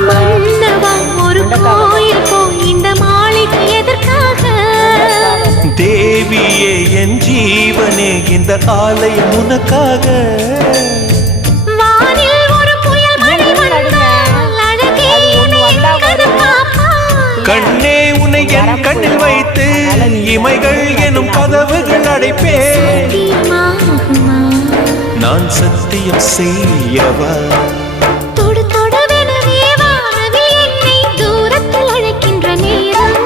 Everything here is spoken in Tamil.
மன்னவா ஒரு கோயில் போய் இந்த மாளிகை எதற்காக? தேவியே என் ஜீவனே இந்த ஆலயம் உனக்காக. வானில் ஒரு புயல் மழை வந்தால் அழகே கண்ணே உன்னை என் கண்ணில் வைத்து இமைகள் எனும் கதவுகள் அடைப்பேன். நான் சத்தியம் செய்யவா? தொடு தொடவெனவே வானவில் என்னை தூரத்தில் அழைக்கின்ற நேரம்.